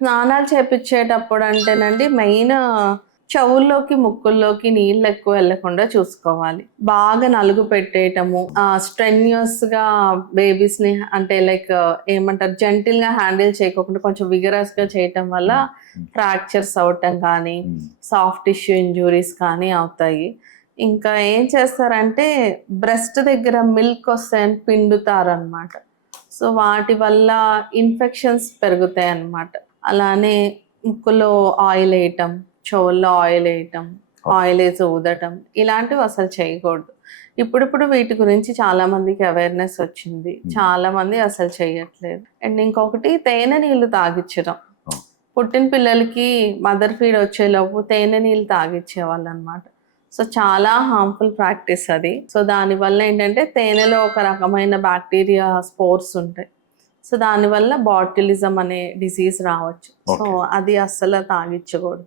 స్నానాలు చేపించేటప్పుడు అంటేనండి మెయిన్ చెవుల్లోకి ముక్కుల్లోకి నీళ్ళు ఎక్కువ వెళ్ళకుండా చూసుకోవాలి. బాగా నలుగు పెట్టేయటము, స్ట్రెన్యూస్ గా బేబీస్ ని అంటే లైక్ ఏమంటారు జెంటిల్ గా హ్యాండిల్ చేయకోకుండా కొంచెం విగరస్ గా చేయటం వల్ల ఫ్రాక్చర్స్ అవటం కానీ సాఫ్ట్ టిష్యూ ఇంజురీస్ కానీ అవుతాయి. ఇంకా ఏం చేస్తారంటే బ్రెస్ట్ దగ్గర మిల్క్ వస్తాయని పిండుతారనమాట. సో వాటి వల్ల ఇన్ఫెక్షన్స్ పెరుగుతాయి అన్నమాట. అలానే ముక్కులో ఆయిల్ వేయటం, చెవుల్లో ఆయిల్ వేయటం, ఆయిల్ వేసి ఊదటం ఇలాంటివి అసలు చేయకూడదు. ఇప్పుడిప్పుడు వీటి గురించి చాలా మందికి అవేర్నెస్ వచ్చింది. చాలా మంది అసలు చేయట్లేదు. అండ్ ఇంకొకటి తేనె నీళ్ళు తాగిచ్చడం. పుట్టిన పిల్లలకి మదర్ ఫీడ్ వచ్చేలోపు తేనె నీళ్ళు తాగిచ్చేవాళ్ళు అనమాట. సో చాలా హార్మ్ఫుల్ ప్రాక్టీస్ అది. సో దానివల్ల ఏంటంటే తేనెలో ఒక రకమైన బ్యాక్టీరియా స్పోర్స్ ఉంటాయి. సో దానివల్ల బాటిలిజం అనే డిసీజ్ రావచ్చు. సో అది అస్సలు తాగిచ్చకూడదు.